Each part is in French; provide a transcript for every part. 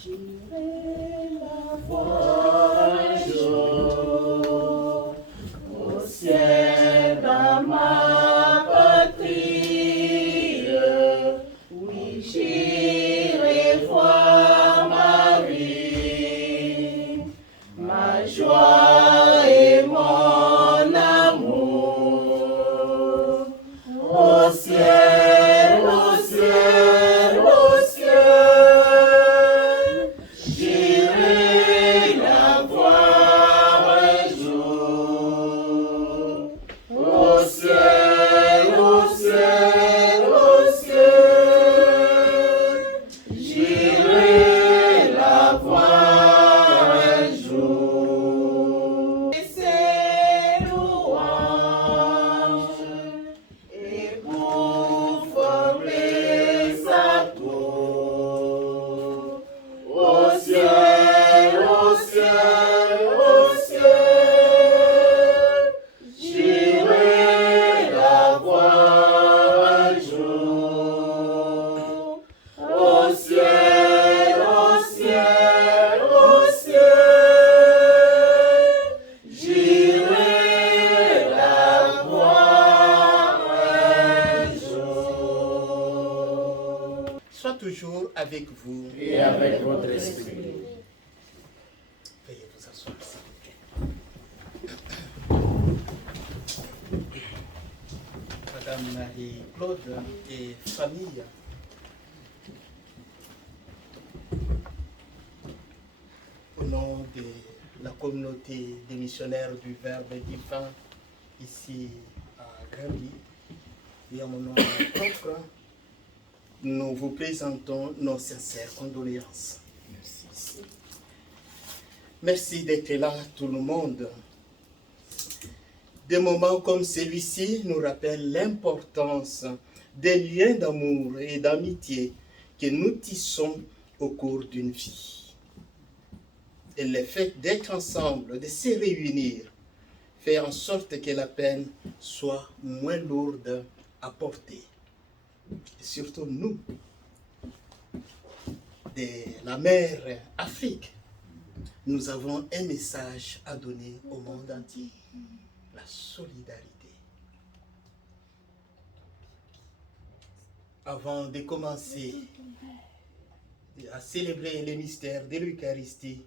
J'irai la voir un jour au ciel dans ma patrie. Oui, j'irai voir Marie, ma joie et mon amour. Au ciel, au ciel, au ciel, j'irai la voir un jour. Au ciel, au ciel, au ciel, j'irai la voir un jour. Et ses louanges et pour former sa cour. Au ciel, au ciel, au ciel, j'irai la voir un jour. Au ciel, au ciel, au ciel, j'irai la voir un jour. Soit toujours avec vous. Et avec votre esprit. Veuillez vous asseoir, s'il vous plaît. Madame Marie-Claude et famille, au nom de la communauté des missionnaires du Verbe divin ici à Granby, et à mon nom propre, nous vous présentons nos sincères condoléances. Merci d'être là, tout le monde. Des moments comme celui-ci nous rappellent l'importance des liens d'amour et d'amitié que nous tissons au cours d'une vie. Et le fait d'être ensemble, de se réunir, fait en sorte que la peine soit moins lourde à porter. Et surtout nous, de la mère Afrique, nous avons un message à donner au monde entier, la solidarité. Avant de commencer à célébrer les mystères de l'Eucharistie,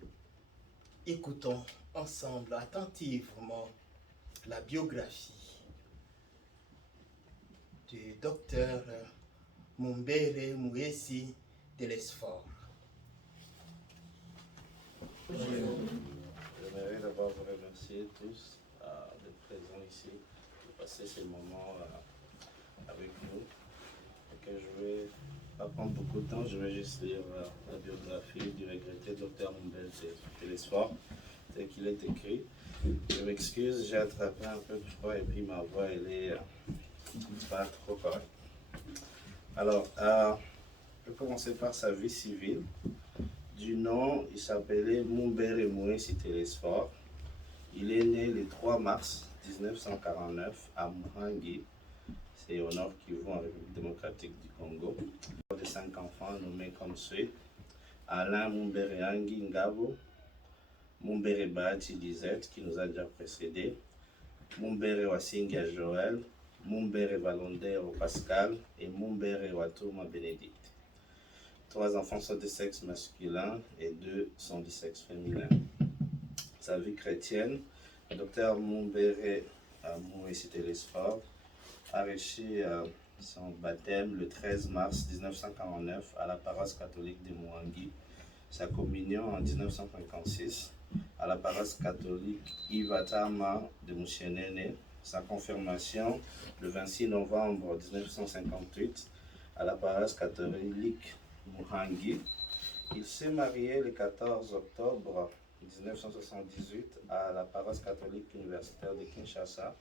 écoutons ensemble attentivement la biographie du docteur Mumbere Muesi Telesphore. J'aimerais d'abord vous remercier tous d'être présents ici, de passer ces moments avec nous. Okay, je ne vais pas prendre beaucoup de temps, je vais juste lire la biographie du regretté Dr Mumbere Telesphore, tel qu'il est écrit. Je m'excuse, j'ai attrapé un peu de froid et puis ma voix elle est pas trop correcte. Alors, je vais commencer par sa vie civile. Du nom, il s'appelait Mumbere Muesi Telesphore. Il est né le 3 mars 1949 à Muhangi, c'est au nord Kivu, en République démocratique du Congo. De 5 enfants nommés comme suit: Alain Mumbere Angi Ngabo, Mumbere Bahati Lisette, qui nous a déjà précédé, Mumbere Wasingia Joël, Mumbere Valondero Pascal et Mumbere Watuma Bénédicte. 3 enfants sont de sexe masculin et 2 sont du sexe féminin. Sa vie chrétienne, le docteur Mumbere Muesi Telesphore a reçu son baptême le 13 mars 1949 à la paroisse catholique de Muhangi, sa communion en 1956 à la paroisse catholique Ivatama de Mushenene, sa confirmation le 26 novembre 1958 à la paroisse catholique Muhangi. Il s'est marié le 14 octobre 1978 à la paroisse catholique universitaire de Kinshasa.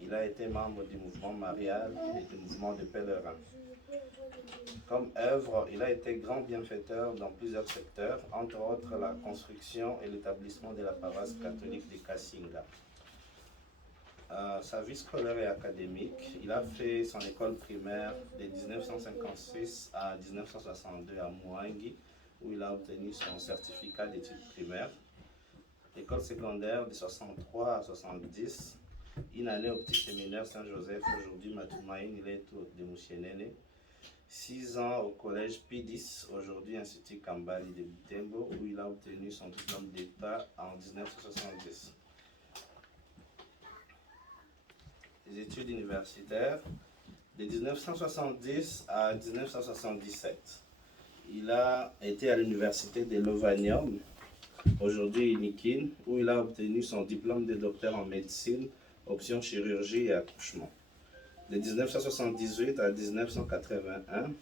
Il a été membre du mouvement marial et du mouvement de pèlerins. Comme œuvre, il a été grand bienfaiteur dans plusieurs secteurs, entre autres la construction et l'établissement de la paroisse catholique de Kassinga. Sa vie scolaire et académique, il a fait son école primaire de 1956 à 1962 à Muhangi, où il a obtenu son certificat d'études primaires. École secondaire de 63 à 70. Une année au petit séminaire Saint-Joseph, aujourd'hui Matoumaïn, il est de Mouchienene. 6 ans au collège P10, aujourd'hui Institut Kambali de Butembo, où il a obtenu son diplôme d'État en 1970. Les études universitaires, de 1970 à 1977. Il a été à l'université de Lovanium, aujourd'hui Unikin, où il a obtenu son diplôme de docteur en médecine, option chirurgie et accouchement. De 1978 à 1981,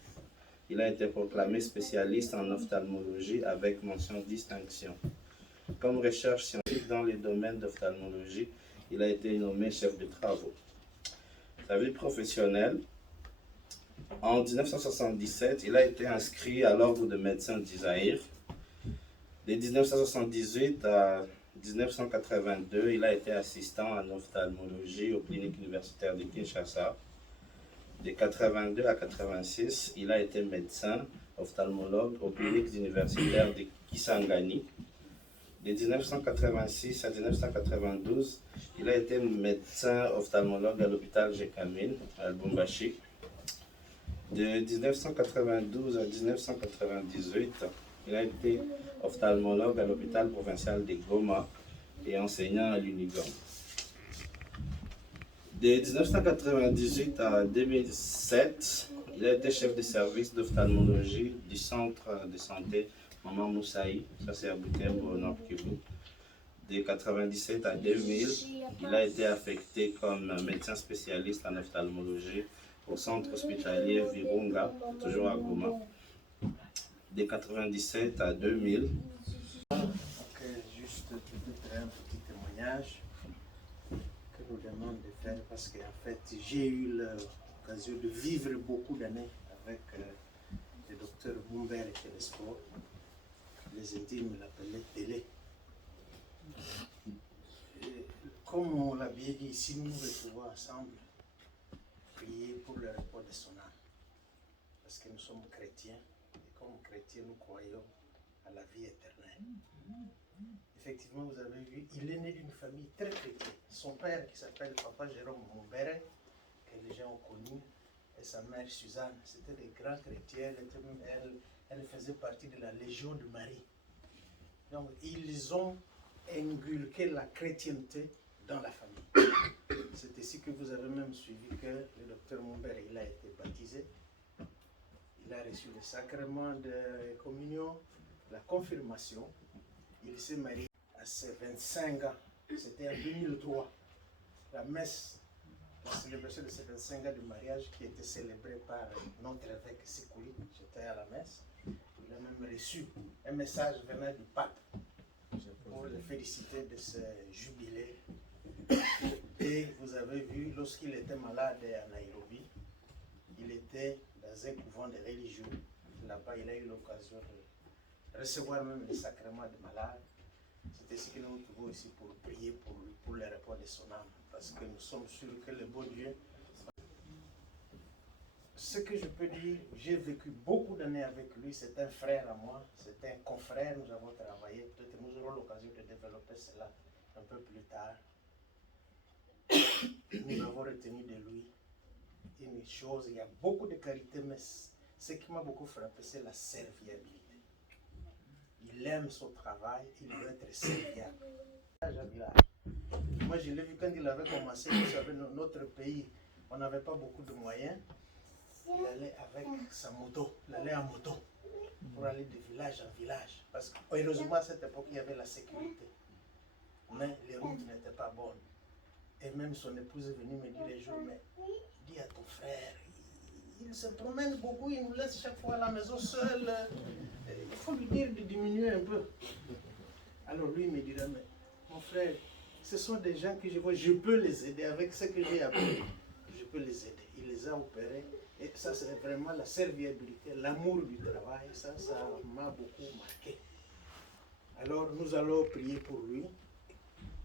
il a été proclamé spécialiste en ophtalmologie avec mention distinction. Comme recherche scientifique dans les domaines d'ophtalmologie, il a été nommé chef de travaux. Sa vie professionnelle, en 1977, il a été inscrit à l'ordre de médecins d'Isaïr. De 1978 à 1982, il a été assistant en ophtalmologie aux cliniques universitaires de Kinshasa. De 82 à 86, il a été médecin ophtalmologue aux cliniques universitaires de Kisangani. De 1986 à 1992, il a été médecin ophtalmologue à l'hôpital Jekamine à Lubumbashi. De 1992 à 1998, il a été ophtalmologue à l'hôpital provincial de Goma et enseignant à l'Unigon. De 1998 à 2007, il a été chef de service d'ophtalmologie du centre de santé Maman Moussaï, ça c'est à Butembo au Nord Kivu. De 1997 à 2000, il a été affecté comme médecin spécialiste en ophtalmologie au centre hospitalier Virunga, toujours à Goma. De 1997 à 2000. Juste peut-être un petit témoignage que nous demande de faire parce qu'en fait j'ai eu l'occasion de vivre beaucoup d'années avec le docteur Boumber et Telesport. Les intimes l'appelaient Télé. Et comme on l'a bien dit ici, nous retrouvons ensemble prier pour le repos de son âme parce que nous sommes chrétiens et comme chrétiens nous croyons à la vie éternelle. Effectivement, vous avez vu, il est né d'une famille très chrétienne. Son père, qui s'appelle Papa Jérôme Moubere, que les gens ont connu, et sa mère Suzanne, c'était des grands chrétiens. Elle faisait partie de la Légion de Marie. Donc, ils ont inculqué la chrétienté dans la famille. C'est ici que vous avez même suivi que le docteur Moubere, il a été baptisé. Il a reçu le sacrement de communion, la confirmation. Il s'est marié à ses 25 ans. C'était en 2003. La messe, la célébration de ses 25 ans de mariage qui était célébrée par notre évêque Sikouli. J'étais à la messe. Il a même reçu un message venant du pape pour le féliciter de ce jubilé. Et vous avez vu, lorsqu'il était malade à Nairobi, il était dans un couvent de religieux. Là-bas, il a eu l'occasion de recevoir même les sacrements de malade. C'est ici que nous nous trouvons ici pour prier pour le repos de son âme. Parce que nous sommes sûrs que le bon Dieu... Ce que je peux dire, j'ai vécu beaucoup d'années avec lui. C'est un frère à moi, c'est un confrère. Nous avons travaillé. Peut-être nous aurons l'occasion de développer cela un peu plus tard. Nous avons retenu de lui une chose. Il y a beaucoup de qualités, mais ce qui m'a beaucoup frappé, c'est la serviabilité. Il aime son travail, il veut être serviable. Moi, je l'ai vu quand il avait commencé. Vous savez, notre pays, on n'avait pas beaucoup de moyens. Il allait avec sa moto, il allait en moto pour aller de village en village. Parce que, heureusement, à cette époque, il y avait la sécurité. Mais les routes n'étaient pas bonnes. Et même son épouse est venue me dire les jours, mais dis à ton frère, il se promène beaucoup, il nous laisse chaque fois à la maison seul. Il faut lui dire de diminuer un peu. Alors lui me dira, mais mon frère, ce sont des gens que je vois, je peux les aider avec ce que j'ai appris. Je peux les aider. Il les a opérés. Et ça, c'est vraiment la serviabilité, l'amour du travail. Ça m'a beaucoup marqué. Alors nous allons prier pour lui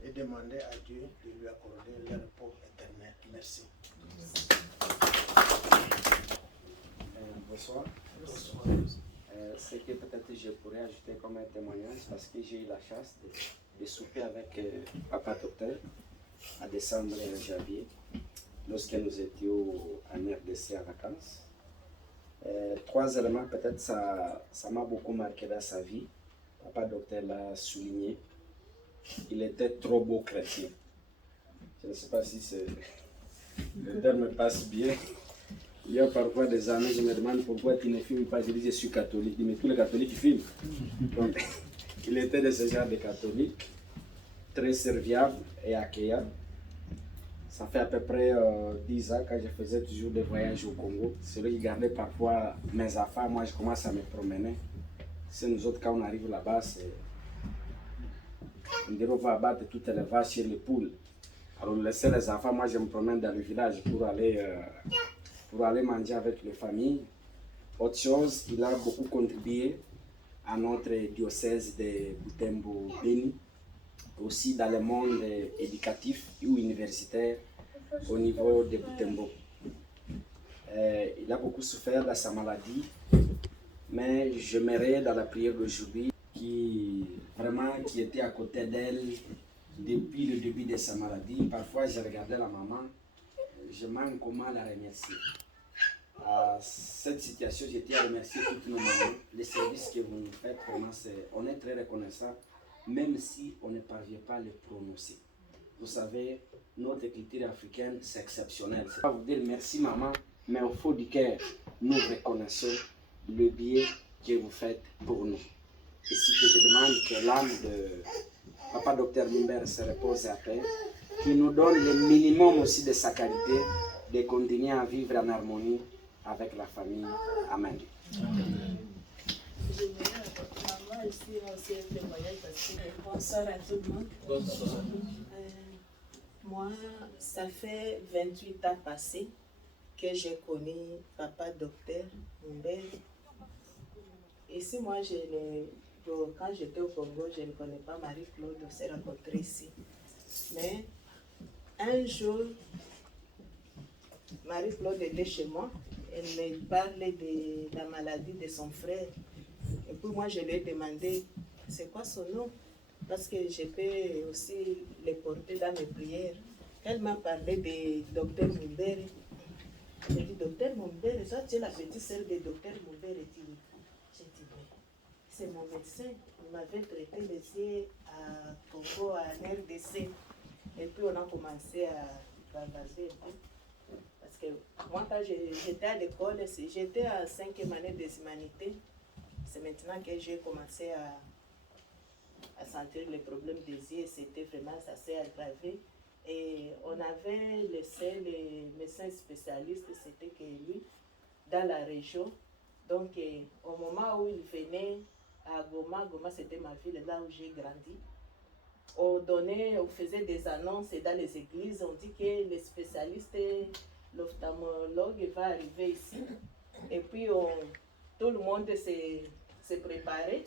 et demander à Dieu de lui accorder le repos éternel. Merci. Bonsoir. Bonsoir. Ce que peut-être je pourrais ajouter comme un témoignage, parce que j'ai eu la chance de souper avec Papa Docteur à décembre et en janvier, lorsque nous étions en RDC en vacances. 3 éléments, peut-être ça m'a beaucoup marqué dans sa vie. Papa Docteur l'a souligné. Il était trop beau chrétien. Je ne sais pas si le terme passe bien. Il y a parfois des amis, je me demande pourquoi tu ne filmes pas. Je dis, je suis catholique. Il dit, mais tous les catholiques filment. Donc, il était de ce genre de catholique, très serviable et accueillant. Ça fait à peu près 10 ans quand je faisais toujours des voyages au Congo. C'est lui qui gardait parfois mes affaires. Moi, je commence à me promener. C'est nous autres, quand on arrive là-bas, on dirait on va abattre toutes les vaches et les poules. Alors, on laissait les enfants. Moi, je me promène dans le village pour aller manger avec les familles. Autre chose, il a beaucoup contribué à notre diocèse de Butembo-Beni, aussi dans le monde éducatif ou universitaire au niveau de Butembo. Il a beaucoup souffert de sa maladie, mais j'aimerais dans la prière d'aujourd'hui qui était à côté d'elle depuis le début de sa maladie. Parfois, je regardais la maman, je manque comment la remercier. À cette situation, j'ai été à remercier toutes nos mamans. Les services que vous nous faites, vraiment, on est très reconnaissant, même si on ne parvient pas à le prononcer. Vous savez, notre culture africaine, c'est exceptionnel. C'est pas vous dire merci maman, mais au fond du cœur, nous reconnaissons le bien que vous faites pour nous. Et si que je demande que l'âme de Papa Docteur Mumbere se repose à paix, qu'il nous donne le minimum aussi de sa qualité, de continuer à vivre en harmonie avec la famille. Amen. Maman, ici, on s'est témoignage parce que bonsoir à tout le monde. Bonsoir. Moi, ça fait 28 ans passés que j'ai connu Papa Docteur Mumbere. Ici, moi, quand j'étais au Congo, je ne connais pas Marie-Claude, on s'est rencontrés ici. Mais un jour, Marie-Claude était chez moi. Elle me parlait de la maladie de son frère. Et puis moi, je lui ai demandé, c'est quoi son nom? Parce que je peux aussi le porter dans mes prières. Elle m'a parlé de Docteur Mumbere. J'ai dit, Docteur Mumbere, ça, tu es la petite sœur de Docteur Mumbere. J'ai dit, mais c'est mon médecin. Il m'avait traité les yeux à Congo, à RDC. Et puis on a commencé à bavarder un peu. Parce que moi, quand j'étais à l'école, j'étais à 5e année des humanités. C'est maintenant que j'ai commencé à sentir les problèmes des yeux. C'était vraiment, ça s'est aggravé. Et on avait laissé les médecins spécialistes, c'était que lui, dans la région. Donc, au moment où il venait à Goma, Goma c'était ma ville, là où j'ai grandi. On faisait des annonces dans les églises, on dit que les spécialistes, l'ophtalmologue va arriver ici. Et puis, tout le monde s'est préparé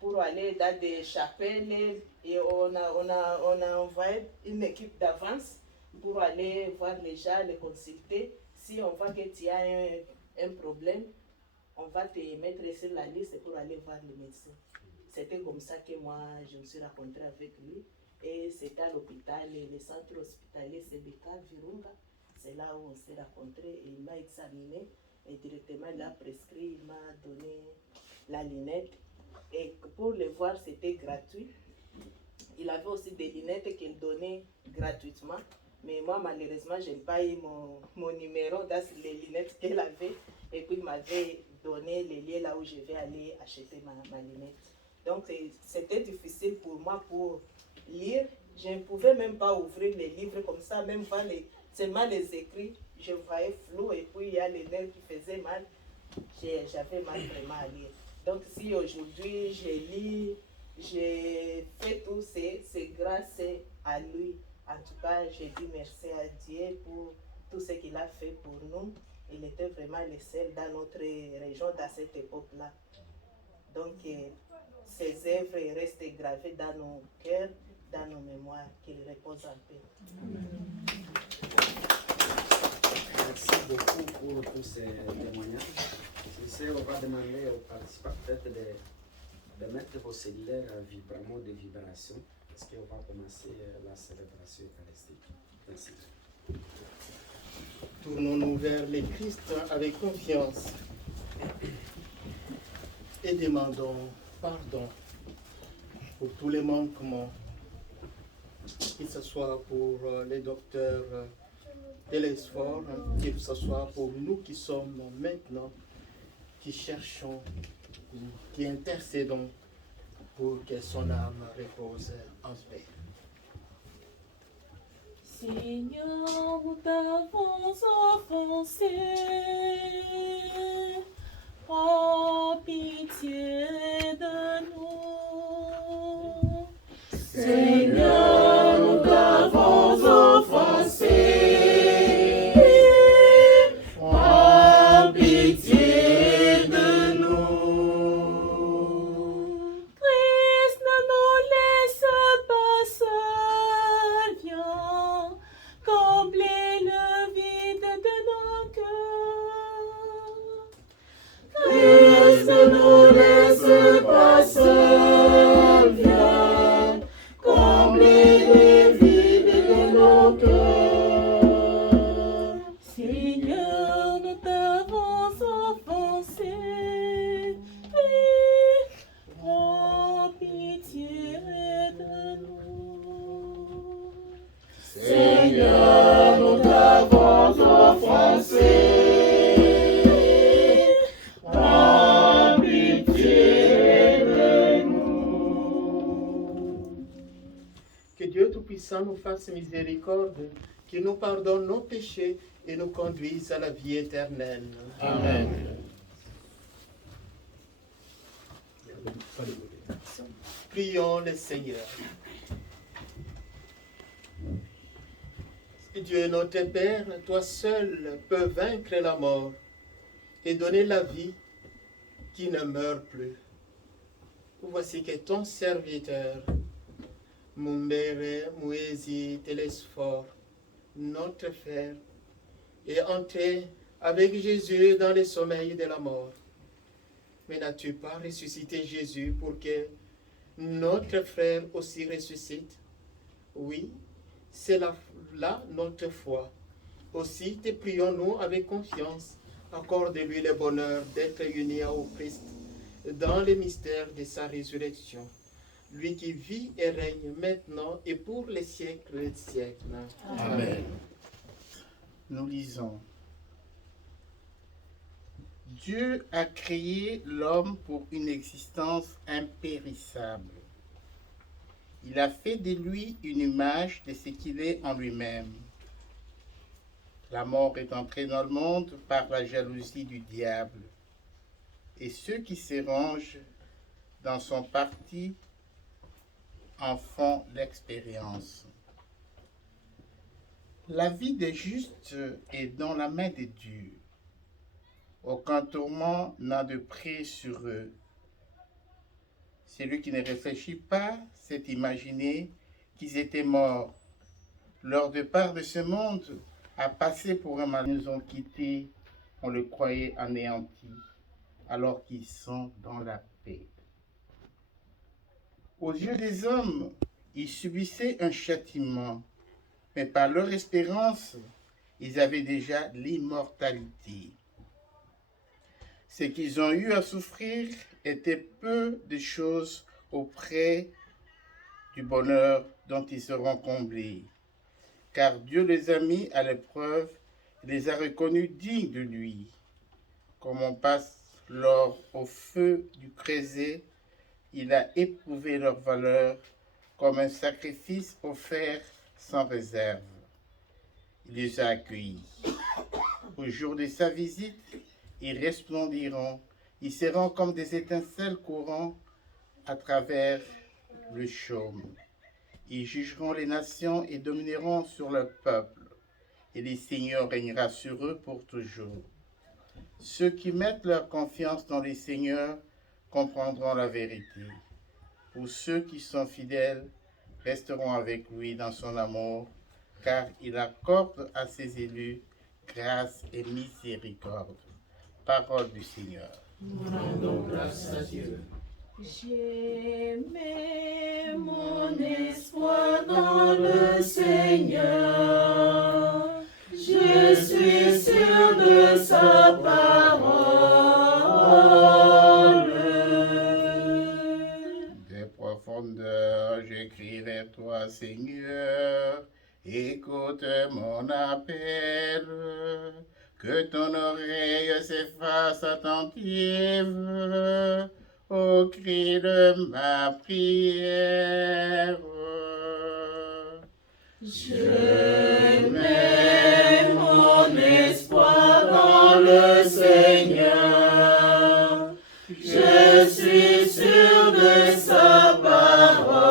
pour aller dans des chapelles et on a envoyé une équipe d'avance pour aller voir les gens, les consulter. Si on voit que tu as un problème, on va te mettre sur la liste pour aller voir le médecin. C'était comme ça que moi, je me suis rencontrée avec lui. Et c'était à l'hôpital, le centre hospitalier CBK Virunga. C'est là où on s'est rencontrés et il m'a examiné. Et directement, il a prescrit, il m'a donné la lunette. Et pour le voir, c'était gratuit. Il avait aussi des lunettes qu'il donnait gratuitement. Mais moi, malheureusement, je n'ai pas eu mon numéro dans les lunettes qu'elle avait. Et puis, il m'avait donné les liens là où je vais aller acheter ma lunette. Donc, c'était difficile pour moi pour lire. Je ne pouvais même pas ouvrir les livres comme ça, même voir seulement les écrits. Je voyais flou et puis il y a les nerfs qui faisaient mal. J'avais mal vraiment à lire. Donc, si aujourd'hui je lis, j'ai fait tout, c'est grâce à lui. En tout cas, je dis merci à Dieu pour tout ce qu'il a fait pour nous. Il était vraiment le seul dans notre région, dans cette époque-là. Donc, ses œuvres restent gravées dans nos cœurs, dans nos mémoires, qu'il repose en paix. Merci beaucoup pour tous ces témoignages. sais, on va demander aux participants peut-être de mettre vos cellulaires en mode de vibration, parce qu'on va commencer la célébration eucharistique. Merci. Tournons-nous vers le Christ avec confiance et demandons pardon pour tous les manquements, que ce soit pour les docteurs de l'ESFOR, que ce soit pour nous qui sommes maintenant, qui cherchons, qui intercédons pour que son âme repose en paix. Seigneur, nous t'avons offensé. Oh, pitié de nous. Seigneur, nous t'avons offensé. Oh, pitié de nous. Christ, ne nous laisse pas seuls, viens combler le vide de nos cœurs. Christ, ne nous laisse pas seuls, viens combler le vide de nos cœurs. Seigneur, nous t'avons offensé. Oh, pitié de nous. Seigneur, nous t'avons offensé. Oh, pitié de nous. Que Dieu Tout-Puissant nous fasse miséricorde, qu'il nous pardonne nos péchés et nous conduise à la vie éternelle. Amen. Prions le Seigneur. Dieu notre Père, toi seul peux vaincre la mort et donner la vie qui ne meurt plus. Voici que ton serviteur, Mumbere Muezi Telesphore, notre frère, est entré avec Jésus dans le sommeil de la mort. Mais n'as-tu pas ressuscité Jésus pour que notre frère aussi ressuscite? Oui, c'est là notre foi. Aussi te prions-nous avec confiance. Accorde-lui le bonheur d'être uni au Christ dans le mystère de sa résurrection. Lui qui vit et règne maintenant et pour les siècles des siècles. Amen. Nous lisons. Dieu a créé l'homme pour une existence impérissable. Il a fait de lui une image de ce qu'il est en lui-même. La mort est entrée dans le monde par la jalousie du diable. Et ceux qui se rangent dans son parti en font l'expérience. La vie des justes est dans la main de Dieu. Aucun tourment n'a de près sur eux. Celui qui ne réfléchit pas s'est imaginé qu'ils étaient morts. Leur départ de ce monde a passé pour un mal. Ils nous ont quittés, on le croyait anéanti, alors qu'ils sont dans la paix. Aux yeux des hommes, ils subissaient un châtiment, mais par leur espérance, ils avaient déjà l'immortalité. Ce qu'ils ont eu à souffrir était peu de choses auprès du bonheur dont ils seront comblés. Car Dieu les a mis à l'épreuve et les a reconnus dignes de lui. Comme on passe l'or au feu du creuset, il a éprouvé leur valeur comme un sacrifice offert sans réserve. Il les a accueillis. Au jour de sa visite, ils resplendiront, ils seront comme des étincelles courant à travers le chaume. Ils jugeront les nations et domineront sur leur peuple, et le Seigneur régnera sur eux pour toujours. Ceux qui mettent leur confiance dans le Seigneur comprendront la vérité. Pour ceux qui sont fidèles, resteront avec lui dans son amour, car il accorde à ses élus grâce et miséricorde. Parole du Seigneur. Rendons grâce à Dieu. J'ai mis mon espoir dans le Seigneur. Je suis sûr de sa parole. Des profondeurs, je crie vers toi, Seigneur. Écoute mon appel. Que ton oreille s'efface attentive au cri de ma prière. Je mets mon espoir dans le Seigneur. Je suis sûr de sa parole.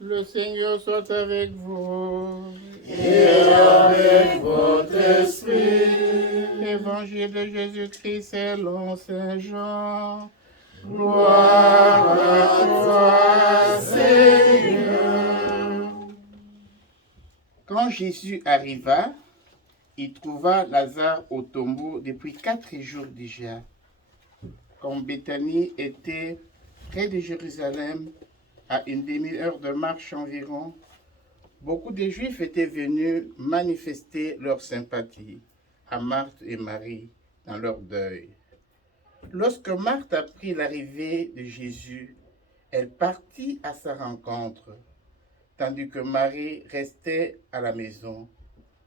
Le Seigneur soit avec vous. Et avec votre esprit. Évangile de Jésus-Christ selon Saint Jean. Gloire à toi, Seigneur. Quand Jésus arriva, il trouva Lazare au tombeau depuis 4 jours déjà. Comme Béthanie était près de Jérusalem, à une demi-heure de marche environ, beaucoup de Juifs étaient venus manifester leur sympathie à Marthe et Marie dans leur deuil. Lorsque Marthe apprit l'arrivée de Jésus, elle partit à sa rencontre, tandis que Marie restait à la maison.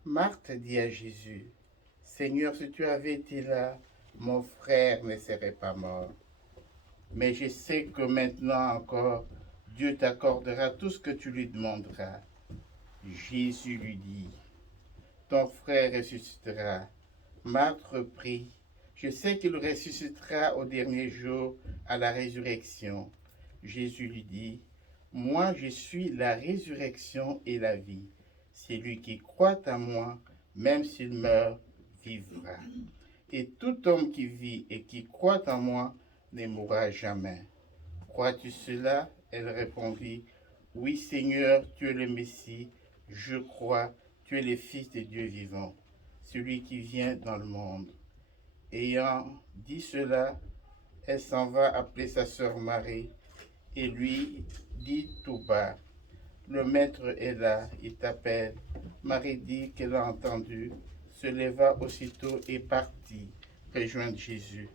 Marthe dit à Jésus, « Seigneur, si tu avais été là, mon frère ne serait pas mort. Mais je sais que maintenant encore, Dieu t'accordera tout ce que tu lui demanderas. » Jésus lui dit, « Ton frère ressuscitera. » Marthe reprit, « Je sais qu'il ressuscitera au dernier jour à la résurrection. » Jésus lui dit, « Moi je suis la résurrection et la vie. Celui qui croit en moi, même s'il meurt, vivra. Et tout homme qui vit et qui croit en moi ne mourra jamais. Crois-tu cela ? » Elle répondit, « Oui, Seigneur, tu es le Messie. Je crois, tu es le Fils de Dieu vivant, celui qui vient dans le monde. » Ayant dit cela, elle s'en va appeler sa sœur Marie et lui dit tout bas, « Le Maître est là, il t'appelle. » Marie dit qu'elle a entendu, se leva aussitôt et partit rejoindre Jésus.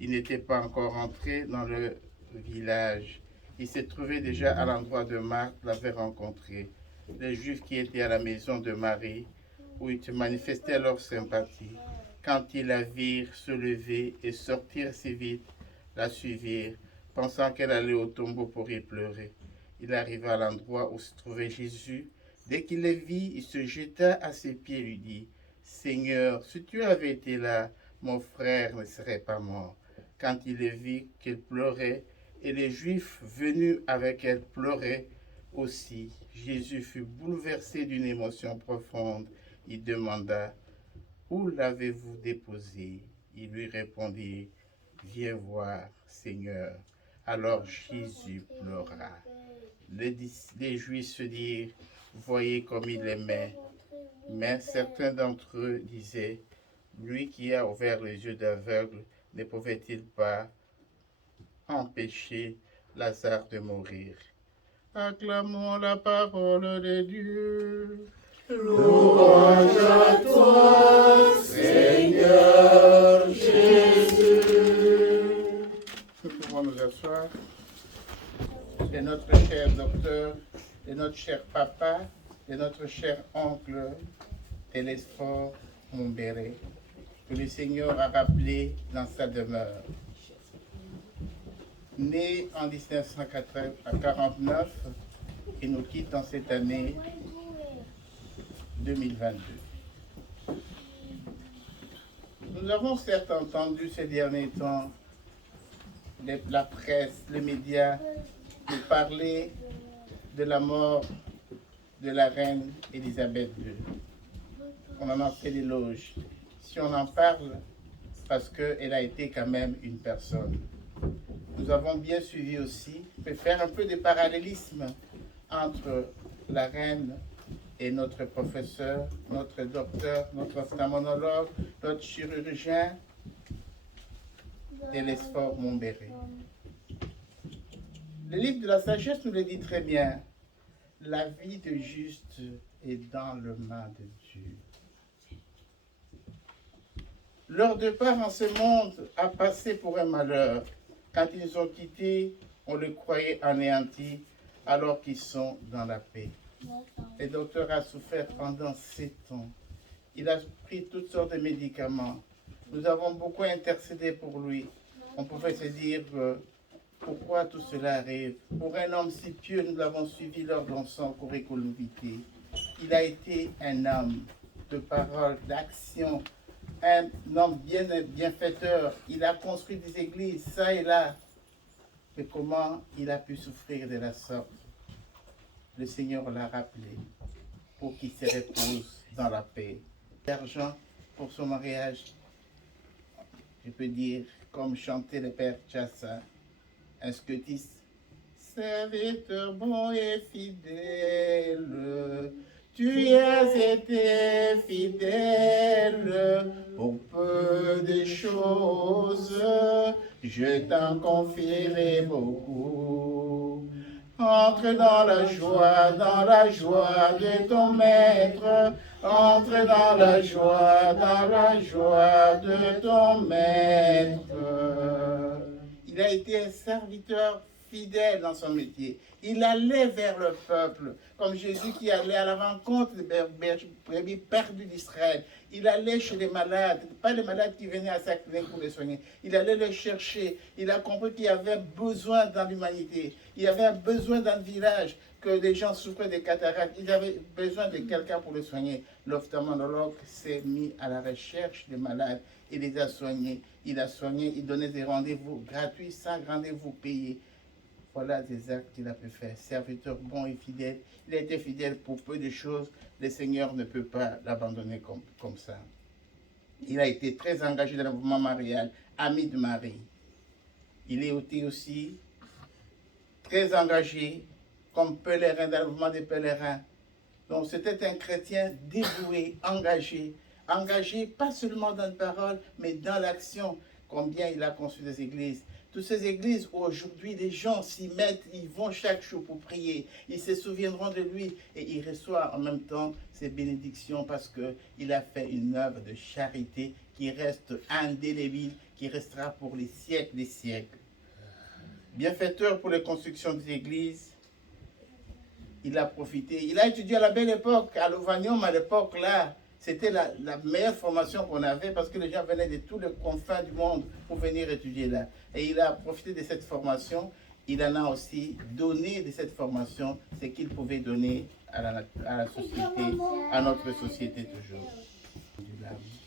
Il n'était pas encore entré dans le village. Il se trouvait déjà à l'endroit de Marthe l'avait rencontré. Les Juifs qui étaient à la maison de Marie, où ils manifestaient leur sympathie, quand ils la virent se lever et sortir si vite, la suivirent, pensant qu'elle allait au tombeau pour y pleurer. Il arriva à l'endroit où se trouvait Jésus. Dès qu'il le vit, il se jeta à ses pieds et lui dit, « Seigneur, si tu avais été là, mon frère ne serait pas mort. » Quand il le vit qu'elle pleurait, et les Juifs venus avec elle pleuraient aussi, Jésus fut bouleversé d'une émotion profonde. Il demanda, « Où l'avez-vous déposé ?» Ils lui répondirent, viens voir, Seigneur. Alors Jésus pleura. Les Juifs se dirent, voyez comme il l'aimait. Mais certains d'entre eux disaient, lui qui a ouvert les yeux d'aveugle, ne pouvait-il pas empêcher Lazare de mourir? Acclamons la parole de Dieu. Louange à toi, Seigneur Jésus. Nous pouvons nous asseoir. Et notre cher docteur, et notre cher papa, et notre cher oncle, Télésphore Mumbere, que le Seigneur a rappelé dans sa demeure. Né en 1949, il nous quitte en cette année 2022. Nous avons certes entendu ces derniers temps la presse, les médias, nous parler de la mort de la reine Élisabeth II. On en a fait l'éloge. Si on en parle, parce qu'elle a été quand même une personne. Nous avons bien suivi aussi, on peut faire un peu de parallélisme entre la reine et notre professeur, notre docteur, notre ophtalmologue, notre chirurgien, Télésphore Mumbere. Le livre de la sagesse nous le dit très bien. La vie de juste est dans le main de Dieu. Leur départ en ce monde a passé pour un malheur. Quand ils ont quitté, on le croyait anéanti, alors qu'ils sont dans la paix. Le docteur a souffert pendant 7 ans. Il a pris toutes sortes de médicaments. Nous avons beaucoup intercédé pour lui. On pouvait se dire pourquoi tout cela arrive. Pour un homme si pieux, nous l'avons suivi lors de son curriculum vitae. Il a été un homme de parole, d'action, un homme bienfaiteur. Il a construit des églises, ça et là. Mais comment il a pu souffrir de la sorte? Le Seigneur l'a rappelé pour qu'il se repose dans la paix. L'argent pour son mariage, je peux dire, comme chantait le Père Chassa, un scotiste. Serviteur bon et fidèle, tu as été fidèle pour peu de choses, je t'en confierai beaucoup. Entre dans la joie de ton maître, entre dans la joie de ton maître. Il a été un serviteur fidèle dans son métier. Il allait vers le peuple, comme Jésus qui allait à la rencontre des brebis perdues d'Israël. Il allait chez les malades, pas les malades qui venaient à sa clinique pour les soigner. Il allait les chercher. Il a compris qu'il y avait besoin dans l'humanité. Il y avait un besoin dans le village, que des gens souffraient de cataractes. Il avait besoin de quelqu'un pour les soigner. L'ophtalmologue s'est mis à la recherche des malades. Il les a soignés. Il a soigné, il donnait des rendez-vous gratuits sans rendez-vous payé. Voilà des actes qu'il a pu faire. Serviteur bon et fidèle. Il a été fidèle pour peu de choses. Le Seigneur ne peut pas l'abandonner comme ça. Il a été très engagé dans le mouvement marial, ami de Marie. Il a été aussi très engagé comme pèlerin dans le mouvement des pèlerins. Donc c'était un chrétien dévoué, engagé pas seulement dans la parole, mais dans l'action. Combien il a construit des églises. Toutes ces églises où aujourd'hui les gens s'y mettent, ils vont chaque jour pour prier. Ils se souviendront de lui et ils reçoivent en même temps ses bénédictions parce qu'il a fait une œuvre de charité qui reste indélébile, qui restera pour les siècles des siècles. Bienfaiteur pour les constructions des églises, il a profité. Il a étudié à la belle époque, à l'Ovanium à l'époque là. C'était la meilleure formation qu'on avait parce que les gens venaient de tous les confins du monde pour venir étudier là. Et il a profité de cette formation. Il en a aussi donné de cette formation ce qu'il pouvait donner à la société, à notre société toujours.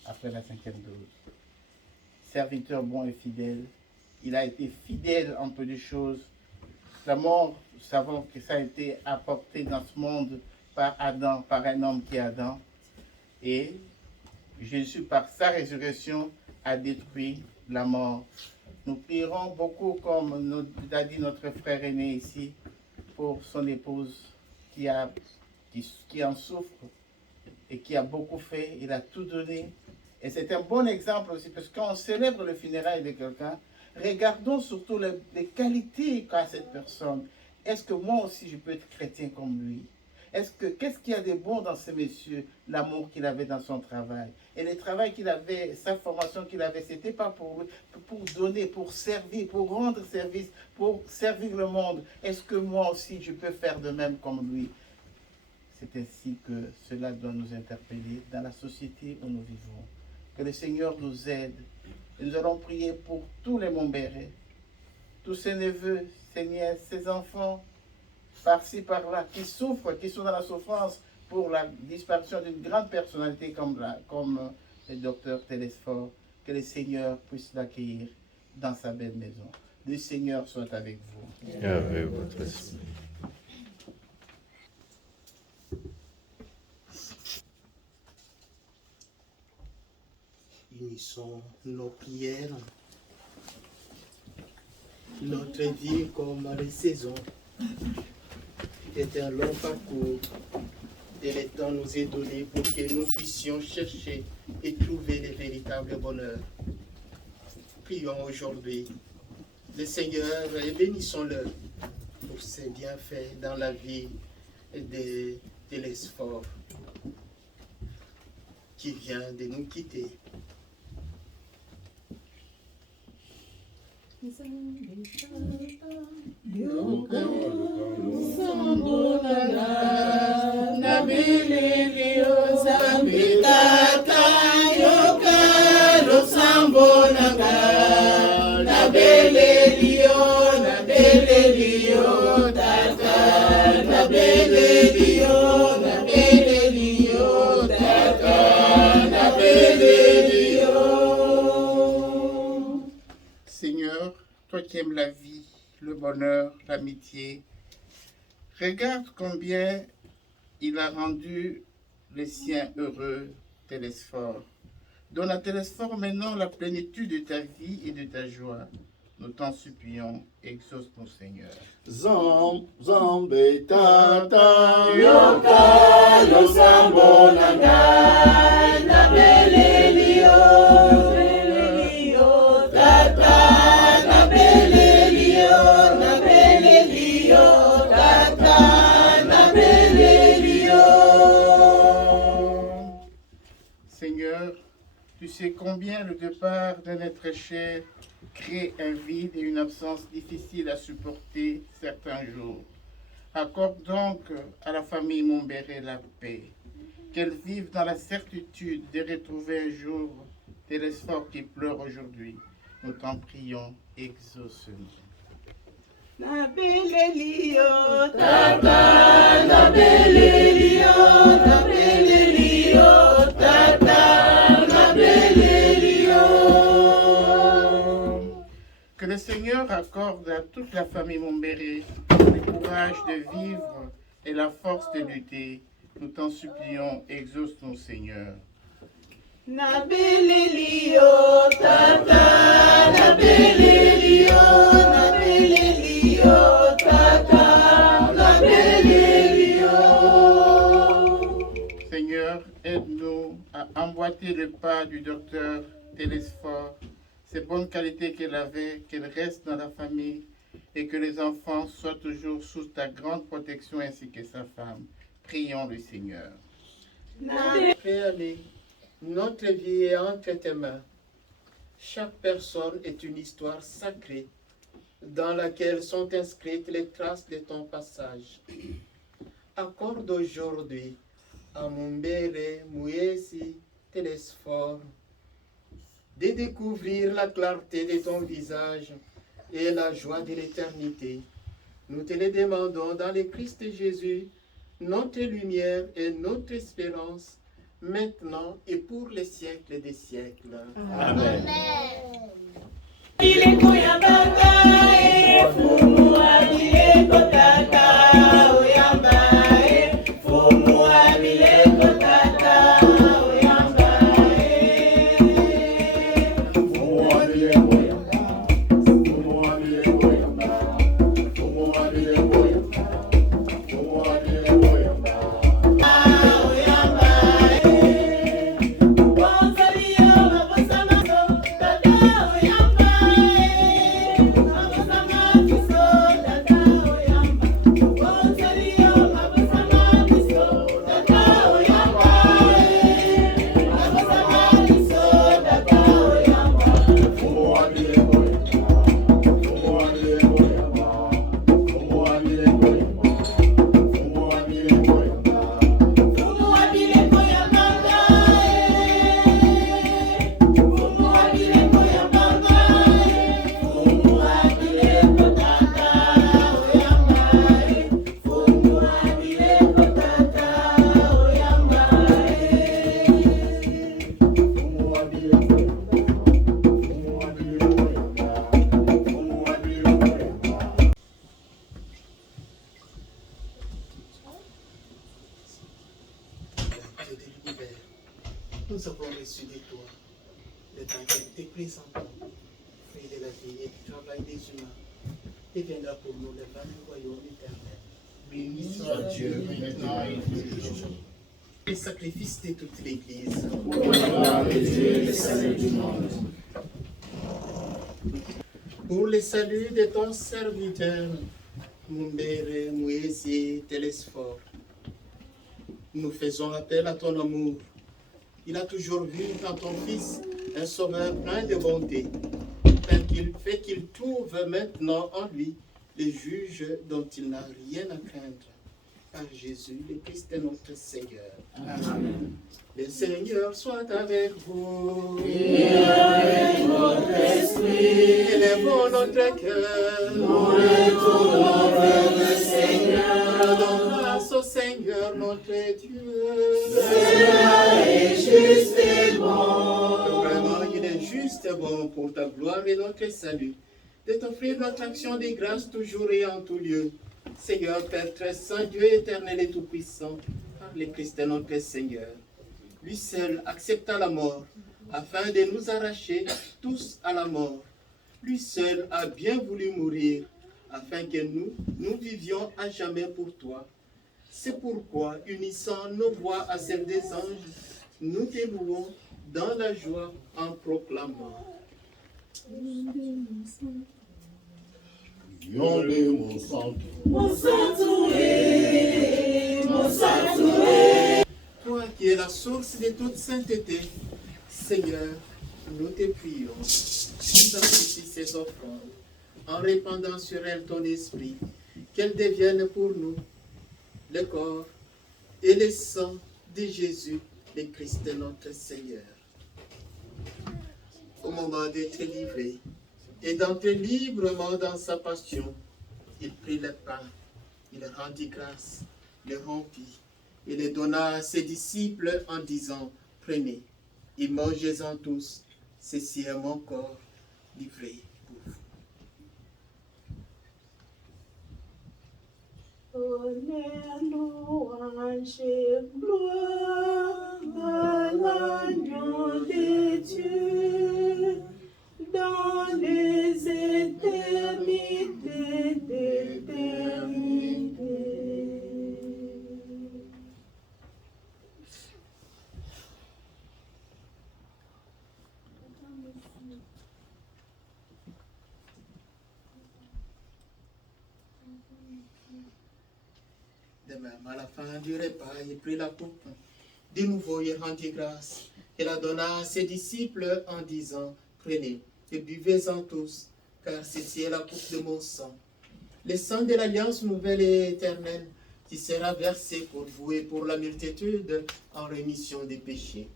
Après la 5e dose. Serviteur bon et fidèle. Il a été fidèle en peu de choses. La mort, nous savons que ça a été apporté dans ce monde par Adam, par un homme qui est Adam. Et Jésus, par sa résurrection, a détruit la mort. Nous prierons beaucoup, comme nous a dit notre frère aîné ici, pour son épouse qui en souffre et qui a beaucoup fait. Il a tout donné. Et c'est un bon exemple aussi, parce que quand on célèbre le funérail de quelqu'un, regardons surtout les qualités qu'a cette personne. Est-ce que moi aussi je peux être chrétien comme lui? Qu'est-ce qu'il y a de bon dans ce monsieur? L'amour qu'il avait dans son travail. Et le travail qu'il avait, sa formation qu'il avait, c'était pas pour donner, pour servir, pour rendre service, pour servir le monde. Est-ce que moi aussi je peux faire de même comme lui? C'est ainsi que cela doit nous interpeller dans la société où nous vivons. Que le Seigneur nous aide. Et nous allons prier pour tous les Montbérés, tous ses neveux, ses nièces, ses enfants, par-ci, par-là, qui souffrent, qui sont dans la souffrance pour la disparition d'une grande personnalité comme le docteur Télésphore. Que le Seigneur puisse l'accueillir dans sa belle maison. Le Seigneur soit avec vous. Et avec votre esprit. Unissons nos prières. Notre vie comme les saisons est un long parcours et le temps nous est donné pour que nous puissions chercher et trouver le véritable bonheur. Prions aujourd'hui le Seigneur et bénissons-le pour ses bienfaits dans la vie de Télésphore qui vient de nous quitter. Seigneur, toi qui aimes la vie, le bonheur, l'amitié, regarde combien il a rendu les siens heureux, Télésphore. Donne à Télésphore maintenant la plénitude de ta vie et de ta joie. Nous t'en supplions, exauce-nous, Seigneur. Zambe tata yoka losambo nangai na belelio tata na belelio tata na belelio. Seigneur, tu sais combien le départ d'un être cher crée un vide et une absence difficile à supporter certains jours. Accorde donc à la famille Montbéré la paix, qu'elle vive dans la certitude de retrouver un jour Télésphore qui pleure aujourd'hui. Nous t'en prions, exauce-nous. Na belelio, Tata na belelio tata na belelio. Que le Seigneur accorde à toute la famille Montbéré le courage de vivre et la force de lutter. Nous t'en supplions, exauce-nous, Seigneur. na belelio, Tata na belelio tata na belelio. Seigneur, aide-nous à emboîter le pas du docteur Télésphore, ces bonnes qualités qu'elle avait, qu'elle reste dans la famille et que les enfants soient toujours sous ta grande protection ainsi que sa femme. Prions le Seigneur. Père, notre vie est entre tes mains. Chaque personne est une histoire sacrée dans laquelle sont inscrites les traces de ton passage. Accorde aujourd'hui à Montbéré, Mouyesi, Télésphore de découvrir la clarté de ton visage et la joie de l'éternité. Nous te le demandons dans le Christ Jésus, notre lumière et notre espérance, maintenant et pour les siècles des siècles. Amen. Nous avons reçu de toi le temps que tes présentants, fruit de la vie et du travail des humains, deviendra pour nous le vain du royaume éternel. Béni soit Dieu, maintenant et toujours. Le sacrifice de toute l'Église. Pour la gloire de Dieu et le salut du monde. Pour le salut de ton serviteur, Mumbere Mouési Télésphore, nous faisons appel à ton amour. Il a toujours vu dans ton Fils un sauveur plein de bonté, fait qu'il trouve maintenant en lui le juge dont il n'a rien à craindre. Par Jésus, le Christ est notre Seigneur. Amen. Le Seigneur soit avec vous. Et avec votre esprit. Élevons notre cœur. Nous retournons vers le Seigneur. Rendons grâce au Seigneur notre Dieu. Cela est juste et bon. Vraiment, il est juste et bon pour ta gloire et notre salut, de t'offrir notre action de grâce toujours et en tout lieu. Seigneur, Père très saint, Dieu éternel et tout-puissant, par le Christ notre Seigneur. Lui seul accepta la mort, afin de nous arracher tous à la mort. Lui seul a bien voulu mourir, afin que nous vivions à jamais pour toi. C'est pourquoi, unissant nos voix à celles des anges, nous te louons dans la joie en proclamant. Yondé mon sang. Mon sanctuaire, mon sanctuaire. Toi qui es la source de toute sainteté, Seigneur, nous te prions. Nous sanctifie ces offrandes, en répandant sur elles ton esprit, qu'elles deviennent pour nous le corps et le sang de Jésus, le Christ notre Seigneur. Au moment d'être livré et d'entrer librement dans sa passion, il prit le pain, il rendit grâce, le rompit et le donna à ses disciples en disant, prenez et mangez-en tous, ceci est mon corps livré pour vous. Honneur, louange et gloire à l'agneau de Dieu, dans les éternités d'éternité. De même, à la fin du repas, il prit la coupe. De nouveau, il rendit grâce. Il la donna à ses disciples en disant, prenez et buvez-en tous, car ceci est la coupe de mon sang. Le sang de l'alliance nouvelle et éternelle qui sera versé pour vous et pour la multitude en rémission des péchés.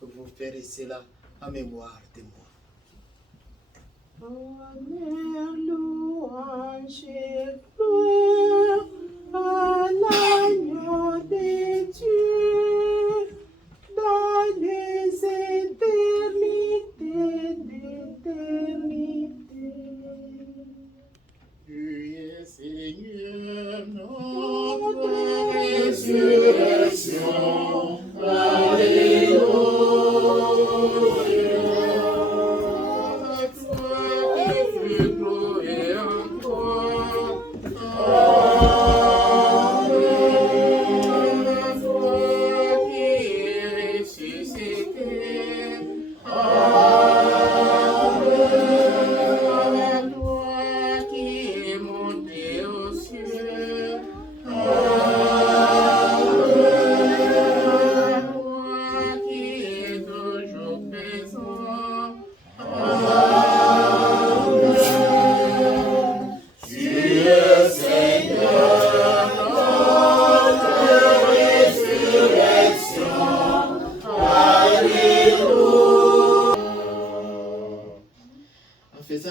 Vous ferez cela en mémoire de moi. Honneur, louange et gloire à l'agneau de Dieu, dans les éternités d'éternité. Tu es Seigneur, notre Résurrection. Alléluia.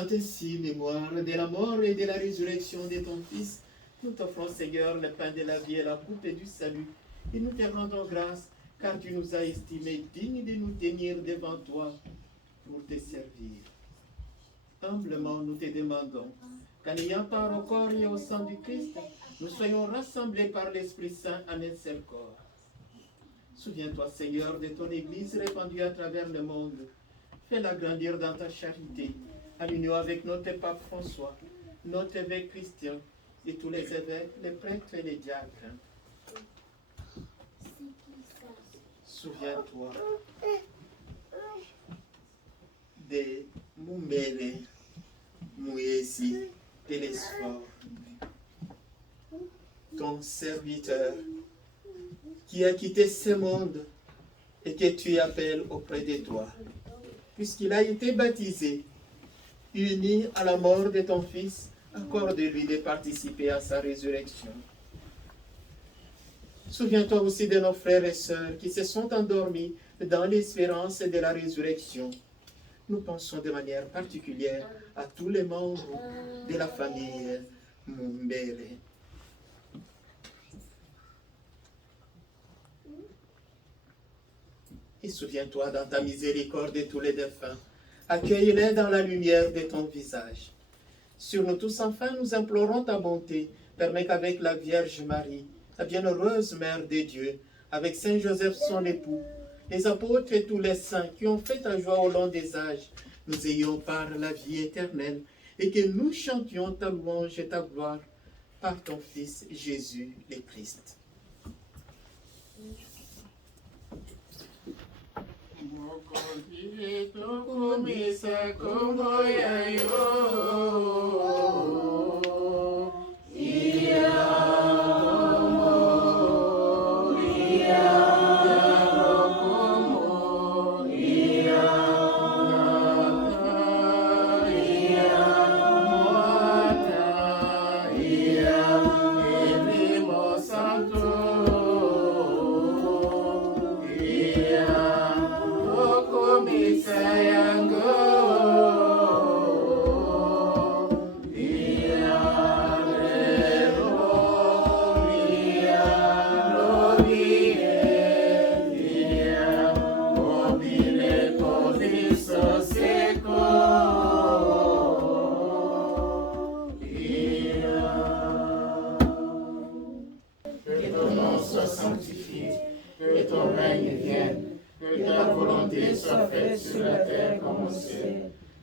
Ainsi, mémoire de la mort et de la résurrection de ton Fils, nous t'offrons, Seigneur, le pain de la vie et la coupe du salut, et nous te rendons grâce, car tu nous as estimés dignes de nous tenir devant toi pour te servir. Humblement, nous te demandons qu'en ayant part au corps et au sang du Christ, nous soyons rassemblés par l'Esprit Saint en un seul corps. Souviens-toi, Seigneur, de ton Église répandue à travers le monde. Fais-la grandir dans ta charité, à l'union avec notre pape François, notre évêque Christian et tous les évêques, les prêtres et les diacres. Souviens-toi de Mumbele, Mouesi, Télésphore, ton serviteur qui a quitté ce monde et que tu appelles auprès de toi, puisqu'il a été baptisé, uni à la mort de ton Fils, accorde-lui de participer à sa résurrection. Souviens-toi aussi de nos frères et sœurs qui se sont endormis dans l'espérance de la résurrection. Nous pensons de manière particulière à tous les membres de la famille Mumbele. Et souviens-toi dans ta miséricorde de tous les défunts. Accueille-les dans la lumière de ton visage. Sur nous tous enfin, nous implorons ta bonté. Permets qu'avec la Vierge Marie, la bienheureuse Mère de Dieu, avec Saint Joseph son époux, les apôtres et tous les saints qui ont fait ta joie au long des âges, nous ayons par la vie éternelle et que nous chantions ta louange et ta gloire par ton Fils Jésus le Christ.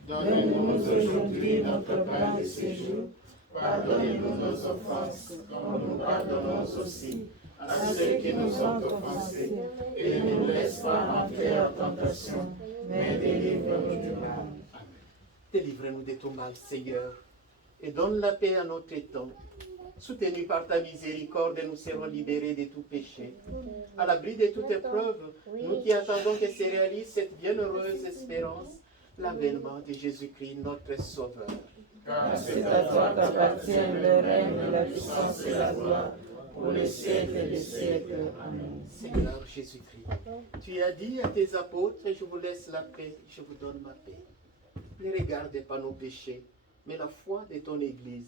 Donne-nous aujourd'hui notre pain de ce jour. Pardonnez-nous nos offenses, comme nous pardonnons aussi à ceux qui nous ont offensés. Et ne nous laisse pas entrer en tentation, mais délivre-nous du mal. Délivre-nous de tout mal, Seigneur, et donne la paix à notre temps. Soutenus par ta miséricorde, nous serons libérés de tout péché. À l'abri de toute épreuve, nous qui attendons que se réalise cette bienheureuse espérance, l'avènement de Jésus-Christ, notre Sauveur. Car c'est à toi qu'appartient le règne, la puissance et la gloire, pour les siècles des siècles. Amen. Seigneur Jésus-Christ, tu as dit à tes apôtres, je vous laisse la paix, je vous donne ma paix. Ne regarde pas nos péchés, mais la foi de ton Église.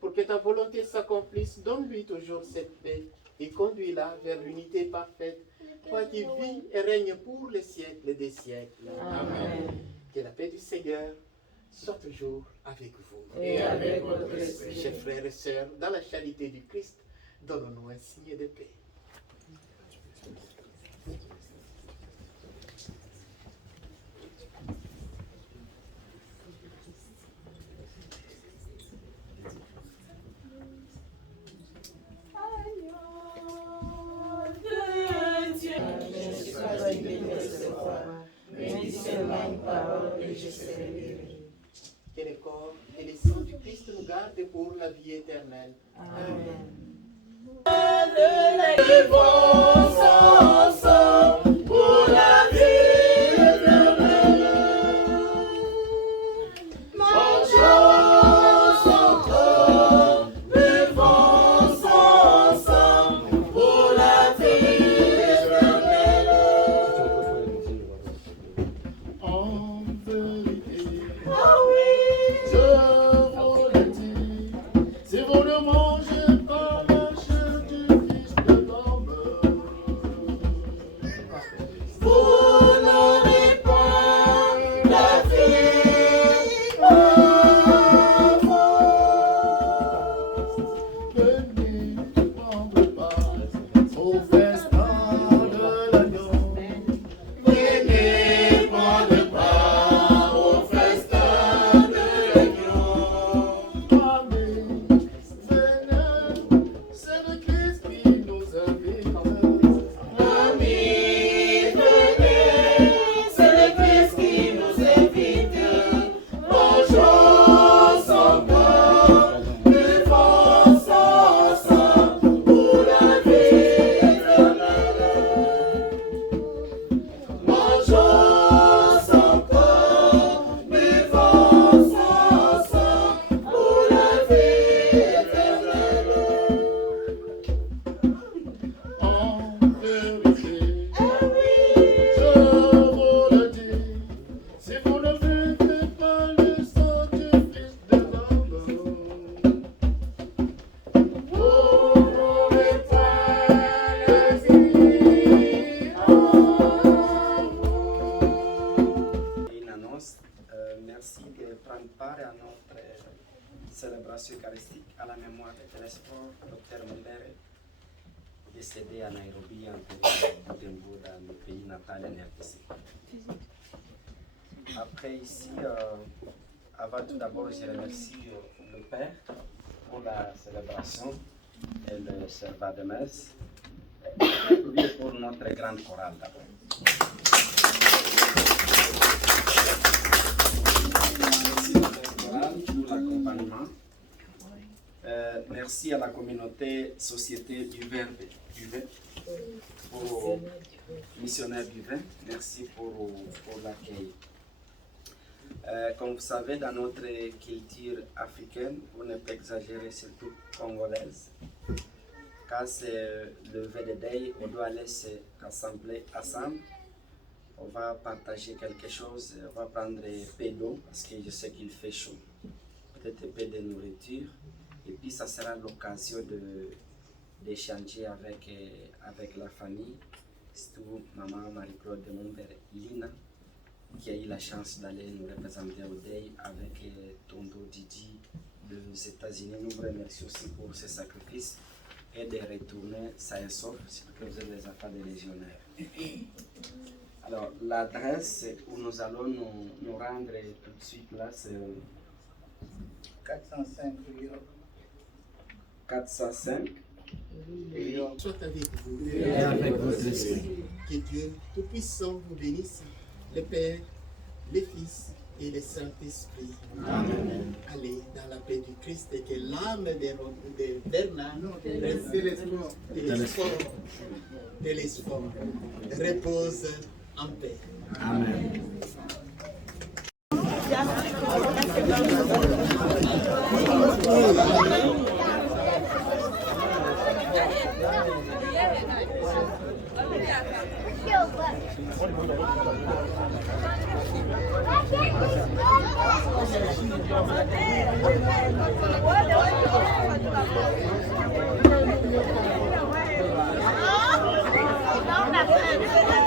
Pour que ta volonté s'accomplisse, donne-lui toujours cette paix et conduis-la vers l'unité parfaite, toi qui vis et règnes pour les siècles des siècles. Amen. Que la paix du Seigneur soit toujours avec vous. Et avec votre esprit. Chers frères et sœurs, dans la charité du Christ, donnons-nous un signe de paix. Que le corps et le sang du Christ nous gardent pour la vie éternelle. Amen. Pour la vie éternelle. Marchons ensemble, vivons ensemble pour la vie éternelle. En vérité, Ah oui, je vous le dis, si vous ne mangez pas la chair du Fils de l'homme, vous n'aurez pas la vie en vous. venez prendre part au festin de la célébration eucharistique à la mémoire de Télésphore, Dr Mumbere, décédé à Nairobi, enterré à Butembo, dans le pays natal en RDC. Après ici, avant tout d'abord, je remercie le Père pour la célébration et le servat de messe, et pour notre grande chorale d'abord. Merci à notre chorale pour l'accompagnement. Merci à la communauté Société du Verbe, pour missionnaire du vin. Merci pour l'accueil. Comme vous savez, dans notre culture africaine, on ne peut exagérer, surtout congolaise. Quand c'est le VDD, on doit aller se rassembler ensemble. On va partager quelque chose, on va prendre un peu d'eau parce que je sais qu'il fait chaud. Peut-être un peu de nourriture. Et puis ça sera l'occasion d'échanger avec la famille, surtout maman Marie-Claude de Mumbere, Lina, qui a eu la chance d'aller nous représenter au deuil avec Tondo Didi des États-Unis. Nous vous remercions aussi pour ce sacrifice et de retourner sain et sauf, c'est que vous êtes les enfants des légionnaires. Alors, l'adresse où nous allons nous rendre tout de suite là, c'est 405 Rio. 405. Soit avec vous. Et avec votre esprit. Que Dieu Tout-Puissant vous bénisse, le Père, le Fils et le Saint-Esprit. Amen. Allez dans la paix du Christ et que l'âme de Bernard, Télésphore, repose en paix. Amen. Non,